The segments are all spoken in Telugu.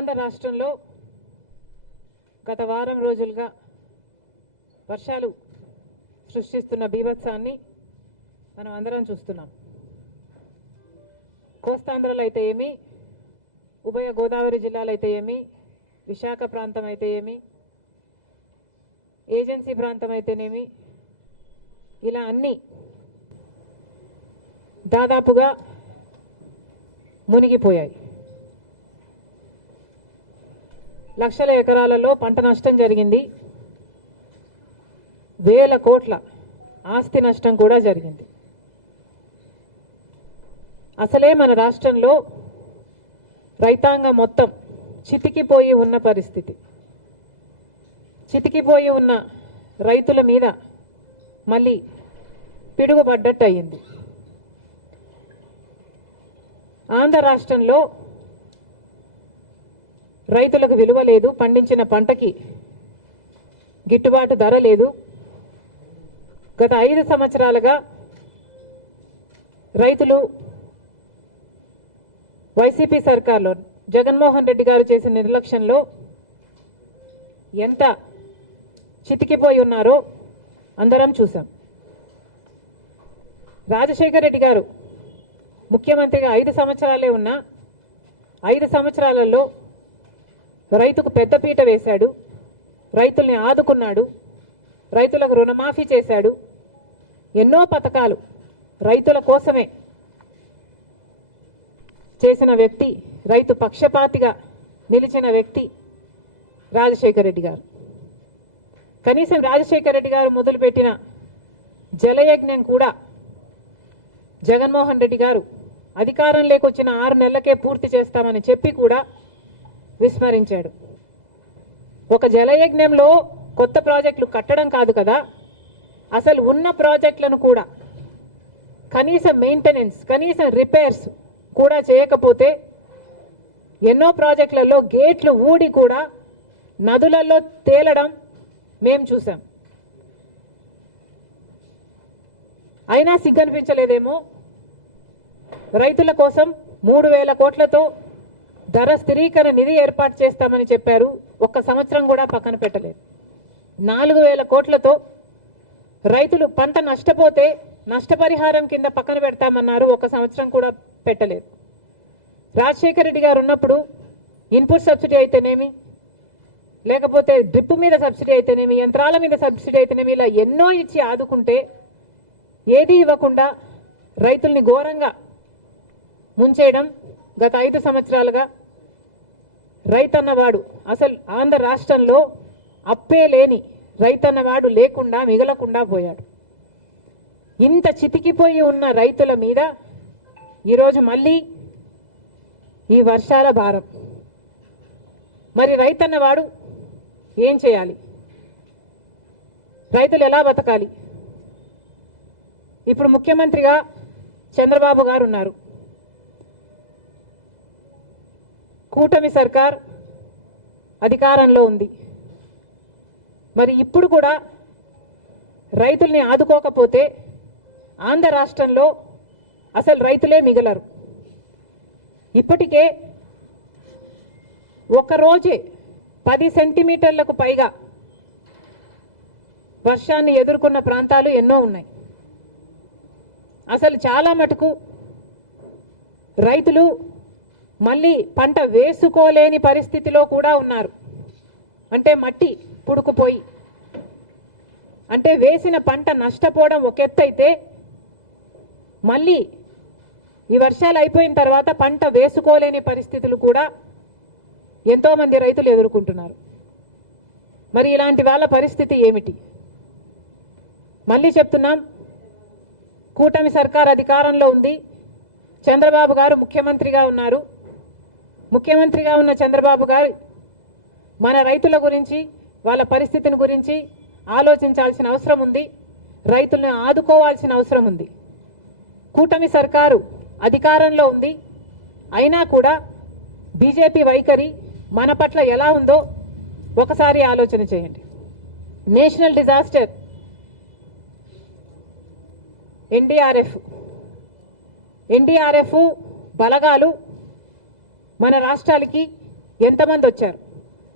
ఆంధ్ర రాష్ట్రంలో గత వారం రోజులుగా వర్షాలు సృష్టిస్తున్న బీభత్సాన్ని మనం అందరం చూస్తున్నాం. కోస్తాంధ్రలో అయితే ఏమి ఉభయ గోదావరి జిల్లాలు అయితే ఏమి విశాఖ ప్రాంతం అయితే ఏమి ఏజెన్సీ ప్రాంతం అయితేనేమి ఇలా అన్నీ దాదాపుగా మునిగిపోయాయి. లక్షల ఎకరాలలో పంట నష్టం జరిగింది. వేల కోట్ల ఆస్తి నష్టం కూడా జరిగింది. అసలే మన రాష్ట్రంలో రైతాంగం మొత్తం చితికిపోయి ఉన్న పరిస్థితి. చితికిపోయి ఉన్న రైతుల మీద మళ్ళీ పిడుగుపడ్డట్టు అయింది ఆంధ్ర రాష్ట్రంలో రైతులకు విలువ లేదు పండించిన పంటకి గిట్టుబాటు ధర లేదు. గత ఐదు సంవత్సరాలుగా రైతులు వైసీపీ సర్కార్లో జగన్మోహన్ రెడ్డి గారు చేసిన నిర్లక్ష్యంలో ఎంత చితికిపోయి ఉన్నారో అందరం చూసాం రాజశేఖర రెడ్డి గారు ముఖ్యమంత్రిగా ఐదు సంవత్సరాలే ఉన్నా ఐదు సంవత్సరాలలో రైతుకు పెద్దపీట వేశాడు. రైతుల్ని ఆదుకున్నాడు. రైతులకు రుణమాఫీ చేశాడు. ఎన్నో పథకాలు రైతుల కోసమే చేసిన వ్యక్తి రైతు పక్షపాతిగా నిలిచిన వ్యక్తి రాజశేఖర రెడ్డి గారు. కనీసం రాజశేఖర రెడ్డి గారు మొదలుపెట్టిన జలయజ్ఞం కూడా జగన్మోహన్ రెడ్డి గారు అధికారం లేకొచ్చిన ఆరు నెలలకే పూర్తి చేస్తామని చెప్పి కూడా విస్మరించాడు. ఒక జలయజ్ఞంలో కొత్త ప్రాజెక్టులు కట్టడం కాదు కదా? అసలు ఉన్న ప్రాజెక్టులను కూడా కనీసం మెయింటెనెన్స్ కనీసం రిపేర్స్ కూడా చేయకపోతే ఎన్నో ప్రాజెక్టులలో గేట్లు ఊడి కూడా నదులలో తేలడం మేము చూసాం అయినా సిగ్గనిపించలేదేమో? రైతుల కోసం మూడు వేల కోట్లతో ధర స్థిరీకరణ నిధి ఏర్పాటు చేస్తామని చెప్పారు. ఒక్క సంవత్సరం కూడా పక్కన పెట్టలేదు. నాలుగు వేల కోట్లతో రైతులు పంట నష్టపోతే నష్టపరిహారం కింద పక్కన పెడతామన్నారు. ఒక సంవత్సరం కూడా పెట్టలేదు. రాజశేఖర రెడ్డి గారు ఉన్నప్పుడు ఇన్పుట్ సబ్సిడీ అయితేనేమి? లేకపోతే డ్రిప్ మీద సబ్సిడీ అయితేనేమి? యంత్రాల మీద సబ్సిడీ అయితేనేమి? ఇలా ఎన్నో ఇచ్చి ఆదుకుంటే ఏది ఇవ్వకుండా రైతుల్ని ఘోరంగా ముంచేయడం గత ఐదు సంవత్సరాలుగా రైతన్నవాడు. అసలు ఆంధ్ర రాష్ట్రంలో అప్పే లేని రైతన్నవాడు లేకుండా మిగలకుండా పోయాడు. ఇంత చితికిపోయి ఉన్న రైతుల మీద ఈరోజు మళ్ళీ ఈ వర్షాల భారం. మరి రైతన్నవాడు ఏం చేయాలి? రైతులు ఎలా బతకాలి? ఇప్పుడు ముఖ్యమంత్రిగా చంద్రబాబు గారు ఉన్నారు. కూటమి సర్కార్ అధికారంలో ఉంది. మరి ఇప్పుడు కూడా రైతుల్ని ఆదుకోకపోతే ఆంధ్ర రాష్ట్రంలో అసలు రైతులే మిగలరు. ఇప్పటికే ఒకరోజే పది సెంటీమీటర్లకు పైగా వర్షాన్ని ఎదుర్కొన్న ప్రాంతాలు ఎన్నో ఉన్నాయి. అసలు చాలా మటుకు రైతులు మళ్ళీ పంట వేసుకోలేని పరిస్థితిలో కూడా ఉన్నారు. అంటే మట్టి పుడుకుపోయి. అంటే వేసిన పంట నష్టపోవడం ఒక ఎత్తైతే మళ్ళీ ఈ వర్షాలు అయిపోయిన తర్వాత పంట వేసుకోలేని పరిస్థితులు కూడా ఎంతోమంది రైతులు ఎదుర్కొంటున్నారు. మరి ఇలాంటి వాళ్ళ పరిస్థితి ఏమిటి? మళ్ళీ చెప్తున్నాం కూటమి సర్కార్ అధికారంలో ఉంది. చంద్రబాబు గారు ముఖ్యమంత్రిగా ఉన్నారు. ముఖ్యమంత్రిగా ఉన్న చంద్రబాబు గారు మన రైతుల గురించి వాళ్ళ పరిస్థితిని గురించి ఆలోచించాల్సిన అవసరం ఉంది. రైతులను ఆదుకోవాల్సిన అవసరం ఉంది. కూటమి సర్కారు అధికారంలో ఉంది. అయినా కూడా బీజేపీ వైఖరి మన పట్ల ఎలా ఉందో ఒకసారి ఆలోచన చేయండి. National disaster NDRF. ఎన్డీఆర్ఎఫ్ బలగాలు మన రాష్ట్రాలకి ఎంతమంది వచ్చారు?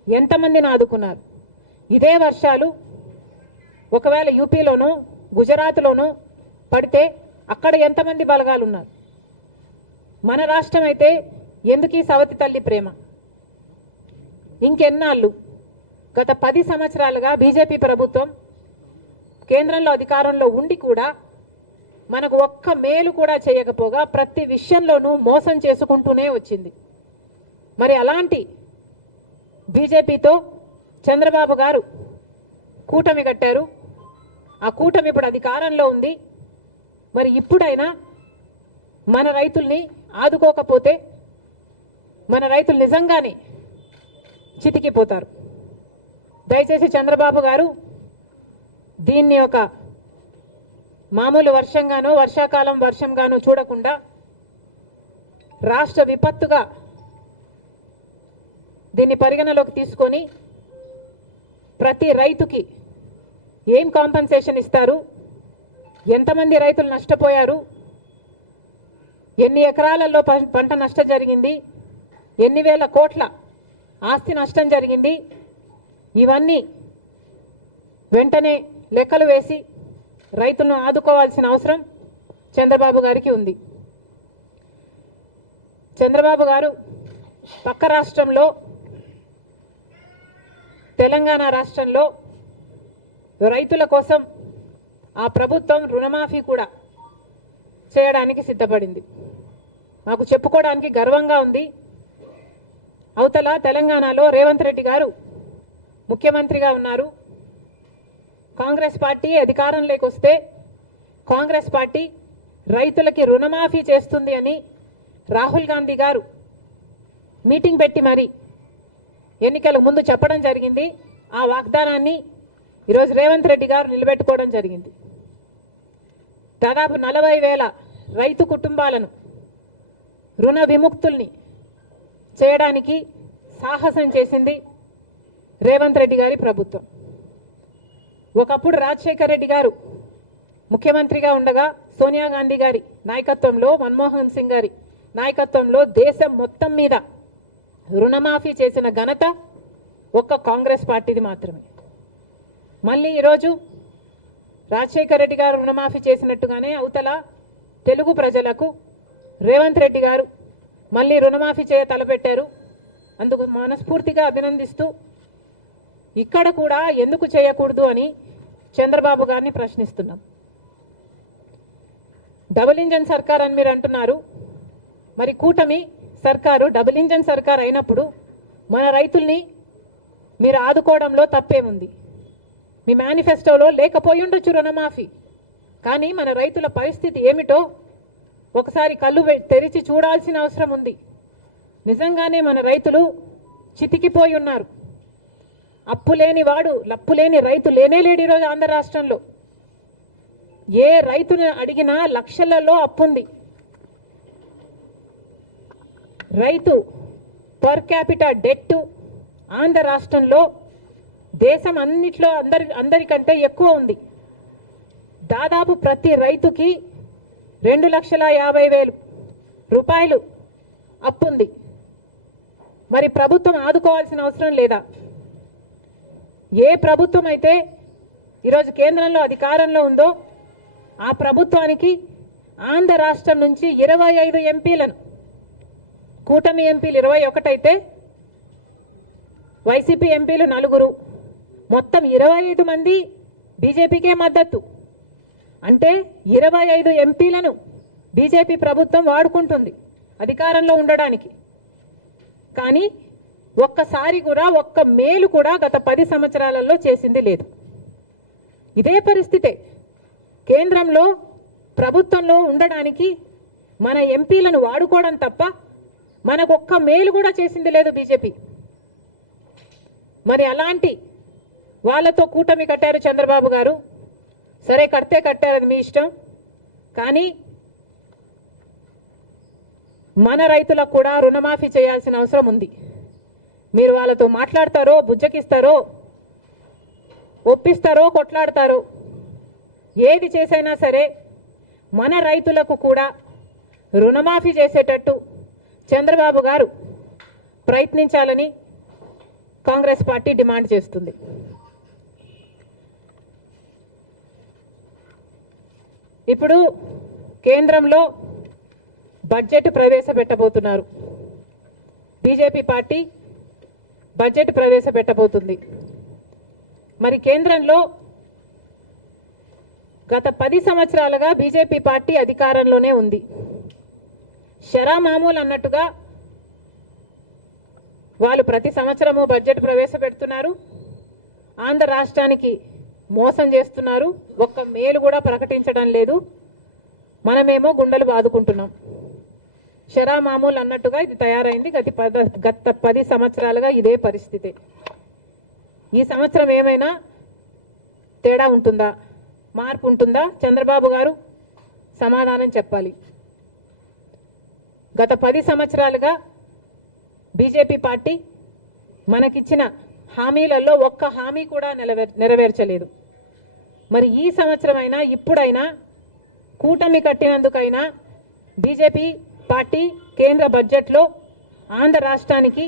ఎంతమందిని ఆదుకున్నారు? ఇదే వర్షాలు ఒకవేళ యూపీలోనో గుజరాత్లోనో పడితే అక్కడ ఎంతమంది బలగాలు ఉన్నారు మన రాష్ట్రం అయితే ఎందుకు ఈ సవతి తల్లి ప్రేమ? ఇంకెన్నాళ్ళు? గత పది సంవత్సరాలుగా బీజేపీ ప్రభుత్వం కేంద్రంలో అధికారంలో ఉండి కూడా మనకు ఒక్క మేలు కూడా చేయకపోగా ప్రతి విషయంలోనూ మోసం చేసుకుంటూనే వచ్చింది. మరి అలాంటి బీజేపీతో చంద్రబాబు గారు కూటమి కట్టారు. ఆ కూటమి ఇప్పుడు అధికారంలో ఉంది. మరి ఇప్పుడైనా మన రైతుల్ని ఆదుకోకపోతే మన రైతులు నిజంగానే చితికిపోతారు. దయచేసి చంద్రబాబు గారు దీన్ని ఒక మామూలు వర్షంగానో వర్షాకాలం వర్షంగానో చూడకుండా రాష్ట్ర విపత్తుగా దీన్ని పరిగణలోకి తీసుకొని ప్రతి రైతుకి ఏం కాంపన్సేషన్ ఇస్తారు? ఎంతమంది రైతులు నష్టపోయారు? ఎన్ని ఎకరాలలో పంట నష్టం జరిగింది? ఎన్ని వేల కోట్ల ఆస్తి నష్టం జరిగింది? ఇవన్నీ వెంటనే లెక్కలు వేసి రైతులను ఆదుకోవాల్సిన అవసరం చంద్రబాబు గారికి ఉంది. చంద్రబాబు గారు పక్క రాష్ట్రంలో తెలంగాణ రాష్ట్రంలో రైతుల కోసం ఆ ప్రభుత్వం రుణమాఫీ కూడా చేయడానికి సిద్ధపడింది. మాకు చెప్పుకోవడానికి గర్వంగా ఉంది. అవతల తెలంగాణలో రేవంత్ రెడ్డి గారు ముఖ్యమంత్రిగా ఉన్నారు. కాంగ్రెస్ పార్టీ అధికారంలోకి వస్తే కాంగ్రెస్ పార్టీ రైతులకి రుణమాఫీ చేస్తుంది అని రాహుల్ గాంధీ గారు మీటింగ్ పెట్టి మరి ఎన్నికల ముందు చెప్పడం జరిగింది. ఆ వాగ్దానాన్ని ఈరోజు రేవంత్ రెడ్డి గారు నిలబెట్టుకోవడం జరిగింది. దాదాపు నలభై వేల రైతు కుటుంబాలను రుణ విముక్తుల్ని చేయడానికి సాహసం చేసింది రేవంత్ రెడ్డి గారి ప్రభుత్వం. ఒకప్పుడు రాజశేఖర్ రెడ్డి గారు ముఖ్యమంత్రిగా ఉండగా సోనియా గాంధీ గారి నాయకత్వంలో మన్మోహన్ సింగ్ గారి నాయకత్వంలో దేశం మొత్తం మీద రుణమాఫీ చేసిన ఘనత ఒక్క కాంగ్రెస్ పార్టీది మాత్రమే. మళ్ళీ ఈరోజు రాజశేఖర రెడ్డి గారు రుణమాఫీ చేసినట్టుగానే అవతల తెలుగు ప్రజలకు రేవంత్ రెడ్డి గారు మళ్ళీ రుణమాఫీ చేయ తలపెట్టారు. అందుకు మనస్ఫూర్తిగా అభినందిస్తూ ఇక్కడ కూడా ఎందుకు చేయకూడదు అని చంద్రబాబు గారిని ప్రశ్నిస్తున్నాం. డబుల్ ఇంజన్ సర్కార్ అని మీరు అంటున్నారు. మరి కూటమి సర్కారు డబుల్ ఇంజన్ సర్కార్ అయినప్పుడు మన రైతుల్ని మీరు ఆదుకోవడంలో తప్పేముంది మీ మేనిఫెస్టోలో లేకపోయి ఉండొచ్చు రుణమాఫీ. కానీ మన రైతుల పరిస్థితి ఏమిటో ఒకసారి కళ్ళు వె- తెరిచి చూడాల్సిన అవసరం ఉంది. నిజంగానే మన రైతులు చితికిపోయి ఉన్నారు. అప్పు లేని వాడు లప్పు లేని రైతు లేనే లేడు ఈరోజు ఆంధ్ర రాష్ట్రంలో. ఏ రైతుని అడిగినా లక్షలలో అప్పుంది. రైతు పర్ క్యాపిటా డెట్ ఆంధ్ర రాష్ట్రంలో దేశం అన్నిట్లో అందరి అందరికంటే ఎక్కువ ఉంది. దాదాపు ప్రతి రైతుకి రెండు లక్షల యాభై వేలు రూపాయలు అప్పుంది మరి ప్రభుత్వం ఆదుకోవాల్సిన అవసరం లేదా? ఏ ప్రభుత్వం అయితే ఈరోజు కేంద్రంలో అధికారంలో ఉందో ఆ ప్రభుత్వానికి ఆంధ్ర రాష్ట్రం నుంచి ఇరవై ఐదు ఎంపీలను కూటమి ఎంపీలు ఇరవై ఒకటైతే వైసీపీ ఎంపీలు నలుగురు. మొత్తం ఇరవై ఐదు మంది బీజేపీకే మద్దతు. అంటే ఇరవై ఐదు ఎంపీలను బీజేపీ ప్రభుత్వం వాడుకుంటుంది అధికారంలో ఉండడానికి. కానీ ఒక్కసారి కూడా ఒక్క మేలు కూడా గత పది సంవత్సరాలలో చేసింది లేదు. ఇదే పరిస్థితే కేంద్రంలో ప్రభుత్వంలో ఉండడానికి మన ఎంపీలను వాడుకోవడం తప్ప మనకు ఒక్క మేలు కూడా చేసింది లేదు బీజేపీ. మరి అలాంటి వాళ్ళతో కూటమి కట్టారు చంద్రబాబు గారు. సరే కడితే కట్టారు అది మీ ఇష్టం. కానీ మన రైతులకు కూడా రుణమాఫీ చేయాల్సిన అవసరం ఉంది. మీరు వాళ్ళతో మాట్లాడతారో బుజ్జకిస్తారో ఒప్పిస్తారో కొట్లాడతారో ఏది చేసైనా సరే మన రైతులకు కూడా రుణమాఫీ చేసేటట్టు చంద్రబాబు గారు ప్రయత్నించాలని కాంగ్రెస్ పార్టీ డిమాండ్ చేస్తుంది. ఇప్పుడు కేంద్రంలో బడ్జెట్ ప్రవేశపెట్టబోతున్నారు. బీజేపీ పార్టీ బడ్జెట్ ప్రవేశపెట్టబోతుంది. మరి కేంద్రంలో గత పది సంవత్సరాలుగా బీజేపీ పార్టీ అధికారంలోనే ఉంది. షరా మామూలు అన్నట్టుగా వాళ్ళు ప్రతి సంవత్సరము బడ్జెట్ ప్రవేశపెడుతున్నారు. ఆంధ్ర రాష్ట్రానికి మోసం చేస్తున్నారు. ఒక్క మేలు కూడా ప్రకటించడం లేదు. మనమేమో గుండెలు బాదుకుంటున్నాం. షరా మామూలు అన్నట్టుగా ఇది తయారైంది. గత పద గత పది సంవత్సరాలుగా ఇదే పరిస్థితి. ఈ సంవత్సరం ఏమైనా తేడా ఉంటుందా? మార్పు ఉంటుందా? చంద్రబాబు గారు సమాధానం చెప్పాలి. గత పది సంవత్సరాలుగా బీజేపీ పార్టీ మనకిచ్చిన హామీలలో ఒక్క హామీ కూడా నెరవేర్ నెరవేర్చలేదు. మరి ఈ సంవత్సరమైనా ఇప్పుడైనా కూటమి కట్టినందుకైనా బీజేపీ పార్టీ కేంద్ర బడ్జెట్లో ఆంధ్ర రాష్ట్రానికి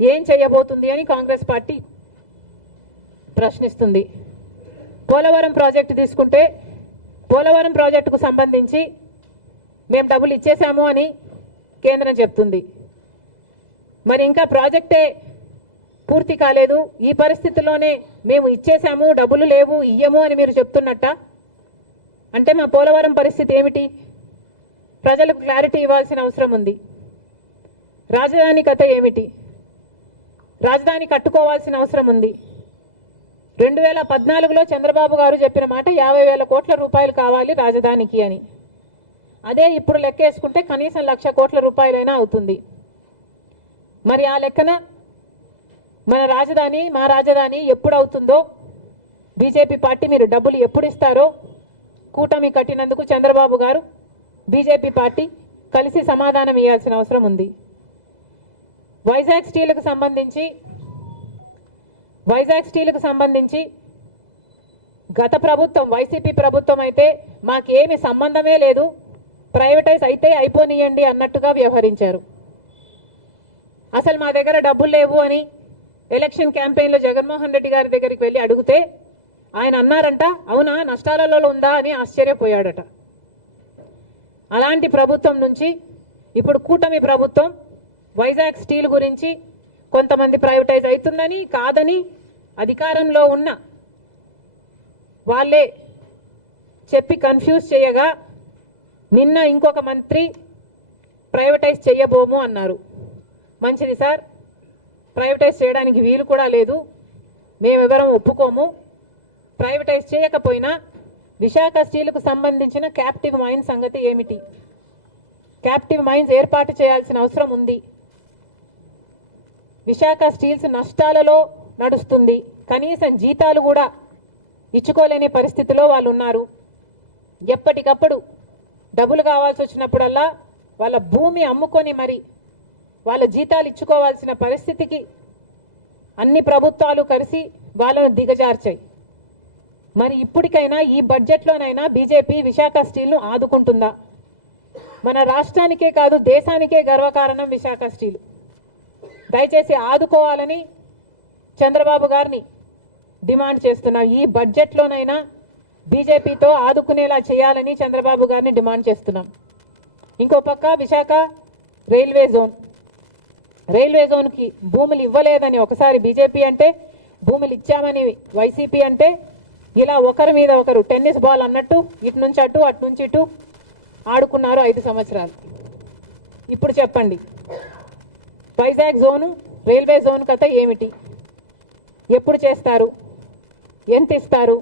ఏం చేయబోతుంది అని కాంగ్రెస్ పార్టీ ప్రశ్నిస్తుంది. పోలవరం ప్రాజెక్టు తీసుకుంటే పోలవరం ప్రాజెక్టుకు సంబంధించి మేము డబ్బులు ఇచ్చేసాము అని కేంద్రం చెప్తుంది. మరి ఇంకా ప్రాజెక్టే పూర్తి కాలేదు. ఈ పరిస్థితుల్లోనే మేము ఇచ్చేసాము డబ్బులు లేవు ఇయ్యము అని మీరు చెప్తున్నట్ట? అంటే మా పోలవరం పరిస్థితి ఏమిటి? ప్రజలకు క్లారిటీ ఇవ్వాల్సిన అవసరం ఉంది. రాజధాని కథ ఏమిటి? రాజధాని కట్టుకోవాల్సిన అవసరం ఉంది. రెండు వేల పద్నాలుగులో చంద్రబాబు గారు చెప్పిన మాట యాభై వేల కోట్ల రూపాయలు కావాలి రాజధానికి అని. అదే ఇప్పుడు లెక్కేసుకుంటే కనీసం లక్ష కోట్ల రూపాయలైనా అవుతుంది. మరి ఆ లెక్కన మన రాజధాని మా రాజధాని ఎప్పుడు అవుతుందో బీజేపీ పార్టీ మీరు డబ్బులు ఎప్పుడు ఇస్తారో కూటమి కట్టినందుకు చంద్రబాబు గారు బీజేపీ పార్టీ కలిసి సమాధానం ఇవ్వాల్సిన అవసరం ఉంది. వైజాగ్ స్టీల్కు సంబంధించి వైజాగ్ స్టీల్కు సంబంధించి గత ప్రభుత్వం వైసీపీ ప్రభుత్వం అయితే మాకేమి సంబంధమే లేదు. ప్రైవేటైజ్ అయితే అయిపోనీయండి అన్నట్టుగా వ్యవహరించారు. అసలు మా దగ్గర డబ్బులు లేవు అని ఎలక్షన్ క్యాంపెయిన్లో జగన్మోహన్ రెడ్డి గారి దగ్గరికి వెళ్ళి అడిగితే ఆయన అన్నారంట అవునా నష్టాలలో ఉందా అని ఆశ్చర్యపోయాడట. అలాంటి ప్రభుత్వం నుంచి ఇప్పుడు కూటమి ప్రభుత్వం వైజాగ్ స్టీల్ గురించి కొంతమంది ప్రైవేటైజ్ అవుతుందని కాదని అధికారంలో ఉన్న వాళ్ళే చెప్పి కన్ఫ్యూజ్ చేయగా నిన్న ఇంకొక మంత్రి ప్రైవేటైజ్ చేయబోము అన్నారు. మంచిది సార్. ప్రైవేటైజ్ చేయడానికి వీలు కూడా లేదు. మేమెవరం ఒప్పుకోము. ప్రైవేటైజ్ చేయకపోయినా విశాఖ స్టీల్కు సంబంధించిన క్యాప్టివ్ మైన్ సంగతి ఏమిటి? క్యాప్టివ్ మైన్స్ ఏర్పాటు చేయాల్సిన అవసరం ఉంది. విశాఖ స్టీల్స్ నష్టాలలో నడుస్తుంది. కనీసం జీతాలు కూడా ఇచ్చుకోలేని పరిస్థితిలో వాళ్ళు ఉన్నారు ఎప్పటికప్పుడు డబ్బులు కావాల్సి వచ్చినప్పుడల్లా వాళ్ళ భూమి అమ్ముకొని మరి వాళ్ళ జీతాలు ఇచ్చుకోవాల్సిన పరిస్థితికి అన్ని ప్రభుత్వాలు కలిసి వాళ్ళను దిగజార్చాయి. మరి ఇప్పటికైనా ఈ బడ్జెట్లోనైనా బీజేపీ విశాఖ స్టీల్ను ఆదుకుంటుందా? మన రాష్ట్రానికే కాదు దేశానికే గర్వకారణం విశాఖ స్టీల్. దయచేసి ఆదుకోవాలని చంద్రబాబు గారిని డిమాండ్ చేస్తున్నాం. ఈ బడ్జెట్లోనైనా బీజేపీతో ఆదుకునేలా చేయాలని చంద్రబాబు గారిని డిమాండ్ చేస్తున్నాం. ఇంకో పక్క విశాఖ రైల్వే జోన్. రైల్వే జోన్కి భూములు ఇవ్వలేదని ఒకసారి బీజేపీ అంటే భూములు ఇచ్చామని వైసీపీ అంటే ఇలా ఒకరి మీద ఒకరు టెన్నిస్ బాల్ అన్నట్టు ఇటు నుంచి అటు అటు నుంచి ఇటు ఆడుకున్నారు ఐదు సంవత్సరాలు. ఇప్పుడు చెప్పండి వైజాగ్ జోను రైల్వే జోన్ కథ ఏమిటి? ఎప్పుడు చేస్తారు? ఎంత ఇస్తారు?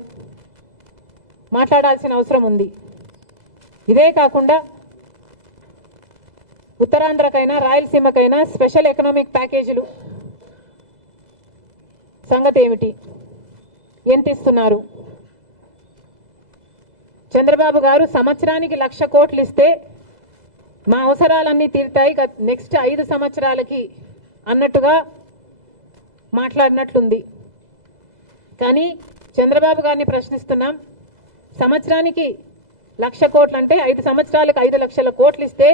మాట్లాడాల్సిన అవసరం ఉంది. ఇదే కాకుండా ఉత్తరాంధ్రకైనా రాయలసీమకైనా స్పెషల్ ఎకనామిక్ ప్యాకేజీలు సంగతి ఏమిటి? ఎంత ఇస్తున్నారు చంద్రబాబు గారు సంవత్సరానికి లక్ష కోట్లు ఇస్తే మా అవసరాలన్నీ తీరుతాయి. నెక్స్ట్ ఐదు సంవత్సరాలకి అన్నట్టుగా మాట్లాడినట్లుంది. కానీ చంద్రబాబు గారిని ప్రశ్నిస్తున్నాం. సంవత్సరానికి లక్ష కోట్లు అంటే ఐదు సంవత్సరాలకు ఐదు లక్షల కోట్లు ఇస్తే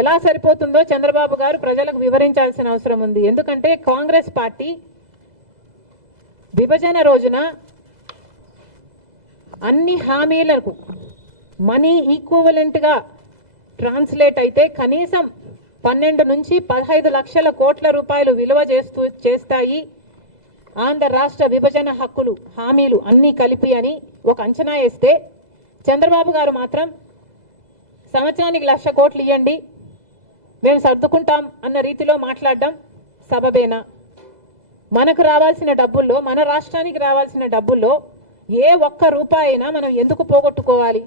ఎలా సరిపోతుందో చంద్రబాబు గారు ప్రజలకు వివరించాల్సిన అవసరం ఉంది. ఎందుకంటే కాంగ్రెస్ పార్టీ విభజన రోజున అన్ని హామీలకు మనీ ఈక్వలెంట్గా ట్రాన్స్లేట్ అయితే కనీసం పన్నెండు నుంచి పదహైదు లక్షల కోట్ల రూపాయలు విలువ చేస్తూ చేస్తాయి. ఆంధ్ర రాష్ట్ర విభజన హక్కులు హామీలు అన్నీ కలిపి అని ఒక అంచనా వేస్తే చంద్రబాబు గారు మాత్రం సంవత్సరానికి లక్ష కోట్లు ఇవ్వండి మేము సర్దుకుంటాం అన్న రీతిలో మాట్లాడడం సబబేనా? మనకు రావాల్సిన డబ్బుల్లో మన రాష్ట్రానికి రావాల్సిన డబ్బుల్లో ఏ ఒక్క రూపాయి అయినా మనం ఎందుకు పోగొట్టుకోవాలి?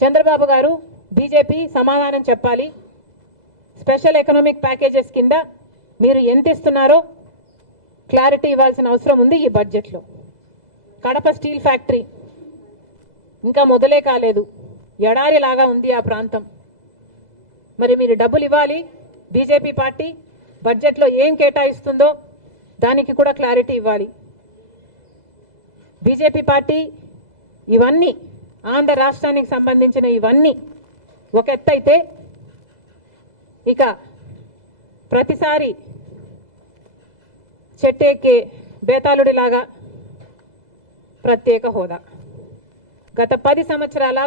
చంద్రబాబు గారు బీజేపీ సమాధానం చెప్పాలి. స్పెషల్ ఎకనామిక్ ప్యాకేజెస్ కింద మీరు ఎంత ఇస్తున్నారో క్లారిటీ ఇవ్వాల్సిన అవసరం ఉంది ఈ బడ్జెట్లో కడప స్టీల్ ఫ్యాక్టరీ ఇంకా మొదలే కాలేదు. ఎడారి లాగా ఉంది ఆ ప్రాంతం. మరి మీరు డబ్బులు ఇవ్వాలి బీజేపీ పార్టీ బడ్జెట్లో ఏం కేటాయిస్తుందో దానికి కూడా క్లారిటీ ఇవ్వాలి. బీజేపీ పార్టీ ఇవన్నీ ఆంధ్ర రాష్ట్రానికి సంబంధించిన ఇవన్నీ ఒక ఎత్తైతే ఇక ప్రతిసారి చెట్టెక్కే బేతాళుడిలాగా ప్రత్యేక హోదా. గత పది సంవత్సరాల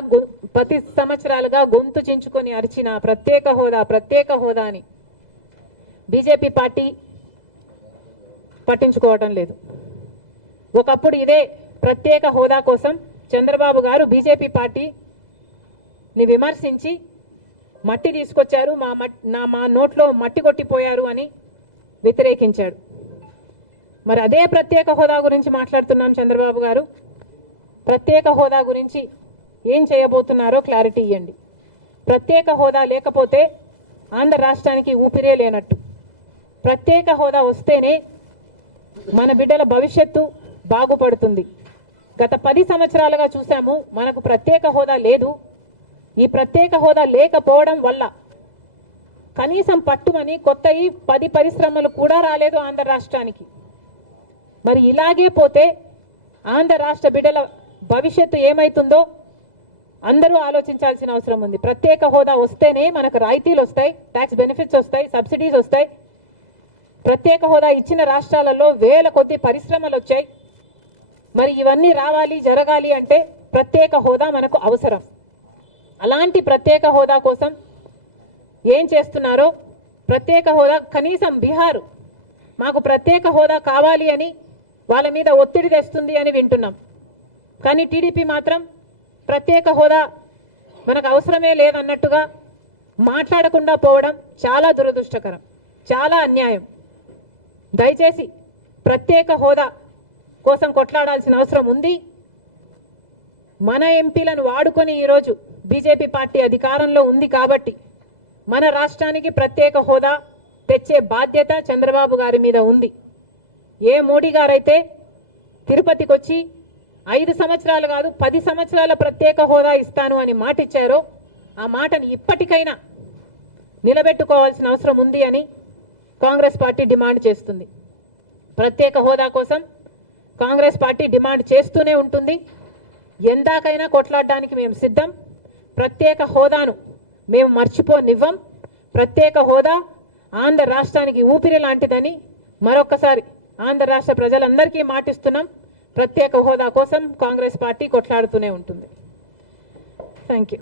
పది సంవత్సరాలుగా గొంతు చించుకొని అరిచిన ప్రత్యేక హోదా ప్రత్యేక హోదా అని బీజేపీ పార్టీ పట్టించుకోవటం లేదు. ఒకప్పుడు ఇదే ప్రత్యేక హోదా కోసం చంద్రబాబు గారు బీజేపీ పార్టీని విమర్శించి మట్టి తీసుకొచ్చారు మా మట్- నా మా నోట్లో మట్టి కొట్టిపోయారు అని వ్యతిరేకించాడు. మరి అదే ప్రత్యేక హోదా గురించి మాట్లాడుతున్నాం చంద్రబాబు గారు. ప్రత్యేక హోదా గురించి ఏం చేయబోతున్నారో క్లారిటీ ఇవ్వండి ప్రత్యేక హోదా లేకపోతే ఆంధ్ర రాష్ట్రానికి ఊపిరే లేనట్టు. ప్రత్యేక హోదా వస్తేనే మన బిడ్డల భవిష్యత్తు బాగుపడుతుంది. గత పది సంవత్సరాలుగా చూసాము మనకు ప్రత్యేక హోదా లేదు. ఈ ప్రత్యేక హోదా లేకపోవడం వల్ల కనీసం పట్టుమని కొత్తవి పది పరిశ్రమలు కూడా రాలేదు ఆంధ్ర రాష్ట్రానికి. మరి ఇలాగే పోతే ఆంధ్ర రాష్ట్ర బిడ్డల భవిష్యత్తు ఏమైతుందో అందరూ ఆలోచించాల్సిన అవసరం ఉంది. ప్రత్యేక హోదా వస్తేనే మనకు రాయితీలు వస్తాయి ట్యాక్స్ బెనిఫిట్స్ వస్తాయి సబ్సిడీస్ వస్తాయి. ప్రత్యేక హోదా ఇచ్చిన రాష్ట్రాలలో వేల కొద్ది పరిశ్రమలు వచ్చాయి. మరి ఇవన్నీ రావాలి జరగాలి అంటే ప్రత్యేక హోదా మనకు అవసరం. అలాంటి ప్రత్యేక హోదా కోసం ఏం చేస్తున్నారో ప్రత్యేక హోదా కనీసం బీహారు మాకు ప్రత్యేక హోదా కావాలి అని వాళ్ళ మీద ఒత్తిడి తెస్తుంది అని వింటున్నాం. కానీ టీడీపీ మాత్రం ప్రత్యేక హోదా మనకు అవసరమే లేదన్నట్టుగా మాట్లాడకుండా పోవడం చాలా దురదృష్టకరం చాలా అన్యాయం. దయచేసి ప్రత్యేక హోదా కోసం కొట్లాడాల్సిన అవసరం ఉంది. మన ఎంపీలను వాడుకొని ఈరోజు బీజేపీ పార్టీ అధికారంలో ఉంది కాబట్టి మన రాష్ట్రానికి ప్రత్యేక హోదా తెచ్చే బాధ్యత చంద్రబాబు గారి మీద ఉంది. ఏ మోడీ గారైతే తిరుపతికి వచ్చి ఐదు సంవత్సరాలు కాదు పది సంవత్సరాల ప్రత్యేక హోదా ఇస్తాను అని మాట ఇచ్చారో ఆ మాటను ఇప్పటికైనా నిలబెట్టుకోవాల్సిన అవసరం ఉంది అని కాంగ్రెస్ పార్టీ డిమాండ్ చేస్తుంది. ప్రత్యేక హోదా కోసం కాంగ్రెస్ పార్టీ డిమాండ్ చేస్తూనే ఉంటుంది. ఎందాకైనా కొట్లాడడానికి మేము సిద్ధం. ప్రత్యేక హోదాను మేము మర్చిపోనివ్వం. ప్రత్యేక హోదా ఆంధ్ర రాష్ట్రానికి ఊపిరి లాంటిదని మరొక్కసారి ఆంధ్ర రాష్ట్ర ప్రజలందరికీ మాటిస్తున్నాం. ప్రత్యేక హోదా కోసం కాంగ్రెస్ పార్టీ కొట్లాడుతూనే ఉంటుంది. థ్యాంక్ యూ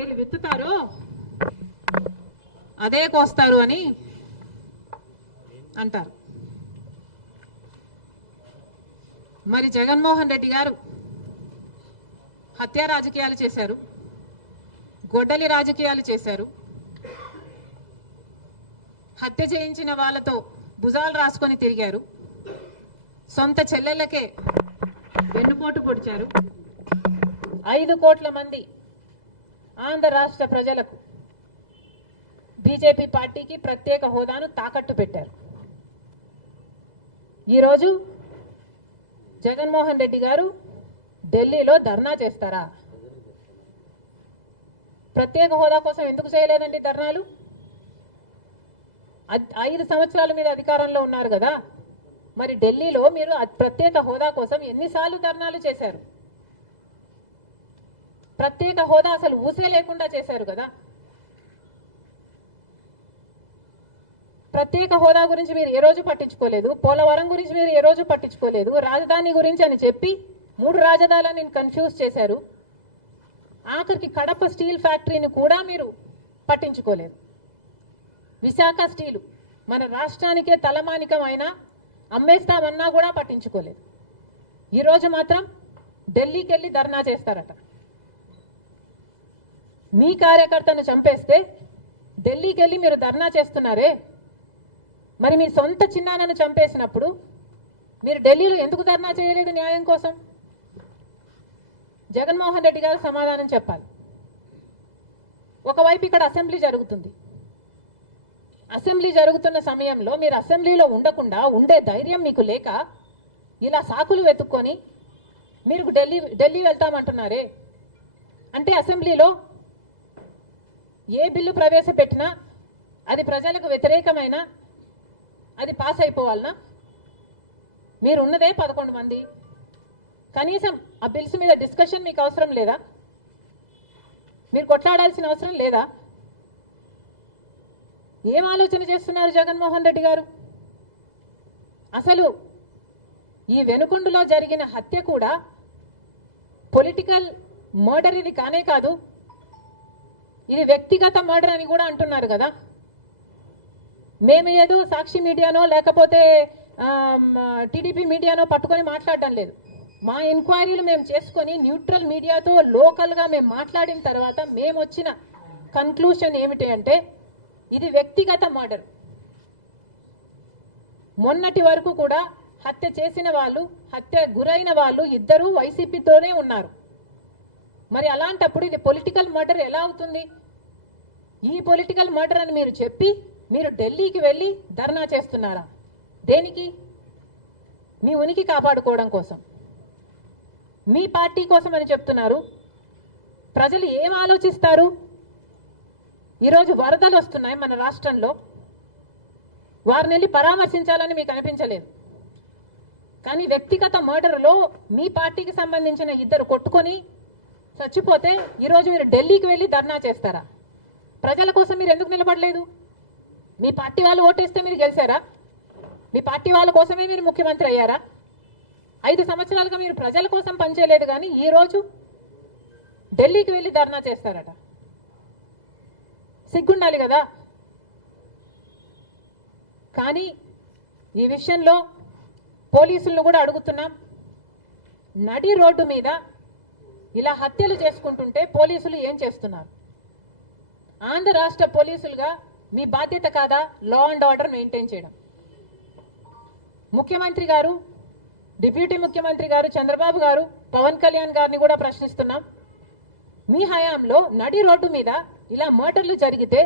ఏది విత్తుతారో అదే కోస్తారు అని అంటారు. మరి జగన్మోహన్ రెడ్డి గారు హత్య రాజకీయాలు చేశారు. గొడ్డలి రాజకీయాలు చేశారు. హత్య చేయించిన వాళ్ళతో భుజాలు రాసుకొని తిరిగారు. సొంత చెల్లెళ్ళకే వెన్నుపోటు పొడిచారు. ఐదు కోట్ల మంది ఆంధ్ర రాష్ట్ర ప్రజలకు బీజేపీ పార్టీకి ప్రత్యేక హోదాను తాకట్టు పెట్టారు. ఈరోజు జగన్మోహన్ రెడ్డి గారు ఢిల్లీలో ధర్నా చేస్తారా? ప్రత్యేక హోదా కోసం ఎందుకు చేయలేదండి ధర్నాలు? ఐదు సంవత్సరాలు మీరు అధికారంలో ఉన్నారు కదా. మరి ఢిల్లీలో మీరు ప్రత్యేక హోదా కోసం ఎన్నిసార్లు ధర్నాలు చేశారు? ప్రత్యేక హోదా అసలు ఊసే లేకుండా చేశారు కదా. ప్రత్యేక హోదా గురించి మీరు ఏ రోజు పట్టించుకోలేదు? పోలవరం గురించి మీరు ఏ రోజు పట్టించుకోలేదు? రాజధాని గురించి అని చెప్పి మూడు రాజధానులను కన్ఫ్యూజ్ చేశారు. ఆఖరికి కడప స్టీల్ ఫ్యాక్టరీని కూడా మీరు పట్టించుకోలేదు. విశాఖ స్టీలు మన రాష్ట్రానికే తలమానికమైన అమ్మేస్తామన్నా కూడా పట్టించుకోలేదు. ఈరోజు మాత్రం ఢిల్లీకి వెళ్ళి ధర్నా చేస్తారట. మీ కార్యకర్తను చంపేస్తే ఢిల్లీకి వెళ్ళి మీరు ధర్నా చేస్తున్నారే? మరి మీ సొంత చిన్నాన్నను చంపేసినప్పుడు మీరు ఢిల్లీలో ఎందుకు ధర్నా చేయలేదు న్యాయం కోసం? జగన్మోహన్ రెడ్డి గారు సమాధానం చెప్పాలి. ఒకవైపు ఇక్కడ అసెంబ్లీ జరుగుతుంది. అసెంబ్లీ జరుగుతున్న సమయంలో మీరు అసెంబ్లీలో ఉండకుండా ఉండే ధైర్యం మీకు లేక ఇలా సాకులు వెతుక్కొని మీరు ఢిల్లీ ఢిల్లీ వెళ్తామంటున్నారే? అంటే అసెంబ్లీలో ఏ బిల్లు ప్రవేశపెట్టినా అది ప్రజలకు వ్యతిరేకమైన అది పాస్ అయిపోవాలనా? మీరు ఉన్నదే పదకొండు మంది. కనీసం ఆ బిల్స్ మీద డిస్కషన్ మీకు అవసరం లేదా? మీరు కొట్లాడాల్సిన అవసరం లేదా? ఏం ఆలోచన చేస్తున్నారు జగన్మోహన్ రెడ్డి గారు? అసలు ఈ వెనుకొండలో జరిగిన హత్య కూడా పొలిటికల్ మర్డర్ ఇది కానే కాదు ఇది వ్యక్తిగత మర్డర్ అని కూడా అంటున్నారు కదా. మేము ఏదో సాక్షి మీడియానో లేకపోతే టీడీపీ మీడియానో పట్టుకొని మాట్లాడటం లేదు. మా ఎంక్వైరీలు మేము చేసుకొని న్యూట్రల్ మీడియాతో లోకల్గా మేము మాట్లాడిన తర్వాత మేము వచ్చిన కన్క్లూషన్ ఏమిటి అంటే ఇది వ్యక్తిగత మర్డర్ మొన్నటి వరకు కూడా హత్య చేసిన వాళ్ళు హత్య గురైన వాళ్ళు ఇద్దరూ వైసీపీతోనే ఉన్నారు. మరి అలాంటప్పుడు ఇది పొలిటికల్ మర్డర్ ఎలా అవుతుంది? ఈ పొలిటికల్ మర్డర్ అని మీరు చెప్పి మీరు ఢిల్లీకి వెళ్ళి ధర్నా చేస్తున్నారా? దేనికి? మీ ఉనికి కాపాడుకోవడం కోసం. మీ పార్టీ కోసం అని చెప్తున్నారు. ప్రజలు ఏం ఆలోచిస్తారు? ఈరోజు వరదలు వస్తున్నాయి మన రాష్ట్రంలో. వారిని వెళ్ళి పరామర్శించాలని మీకు అనిపించలేదు. కానీ వ్యక్తిగత మర్డర్లో మీ పార్టీకి సంబంధించిన ఇద్దరు కొట్టుకొని చచ్చిపోతే ఈరోజు మీరు ఢిల్లీకి వెళ్ళి ధర్నా చేస్తారా? ప్రజల కోసం మీరు ఎందుకు నిలబడలేదు? మీ పార్టీ వాళ్ళు ఓటేస్తే మీరు గెలిచారా? మీ పార్టీ వాళ్ళ కోసమే మీరు ముఖ్యమంత్రి అయ్యారా? ఐదు సంవత్సరాలుగా మీరు ప్రజల కోసం పనిచేయలేదు కానీ ఈ రోజు ఢిల్లీకి వెళ్ళి ధర్నా చేస్తారట. సిగ్గుండాలి కదా? కానీ ఈ విషయంలో పోలీసులను కూడా అడుగుతున్నాం. నడి రోడ్డు మీద ఇలా హత్యలు చేసుకుంటుంటే పోలీసులు ఏం చేస్తున్నారు? ఆంధ్ర రాష్ట్ర పోలీసులుగా మీ బాధ్యత కాదా? లా అండ్ ఆర్డర్ మెయింటైన్ చేయడం. ముఖ్యమంత్రి గారు డిప్యూటీ ముఖ్యమంత్రి గారు చంద్రబాబు గారు పవన్ కళ్యాణ్ గారిని కూడా ప్రశ్నిస్తున్నాం. మీ హయాంలో నడి రోడ్డు మీద ఇలా మర్డర్లు జరిగితే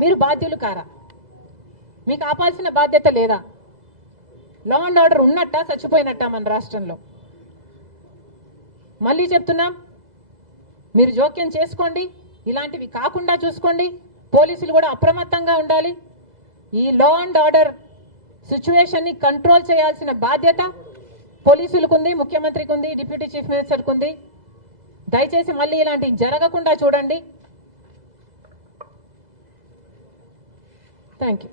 మీరు బాధ్యులు కారా? మీకు ఆపాల్సిన బాధ్యత లేదా? లా అండ్ ఆర్డర్ ఉన్నట్ట చచ్చిపోయినట్ట మన రాష్ట్రంలో? మళ్ళీ చెప్తున్నాం మీరు జోక్యం చేసుకోండి ఇలాంటివి కాకుండా చూసుకోండి పోలీసులు కూడా అప్రమత్తంగా ఉండాలి. ఈ లా అండ్ ఆర్డర్ సిచ్యువేషన్ని కంట్రోల్ చేయాల్సిన బాధ్యత పోలీసులకు ఉంది ముఖ్యమంత్రికి ఉంది డిప్యూటీ చీఫ్ మినిస్టర్కి ఉంది దయచేసి మళ్ళీ ఇలాంటివి జరగకుండా చూడండి. Thank you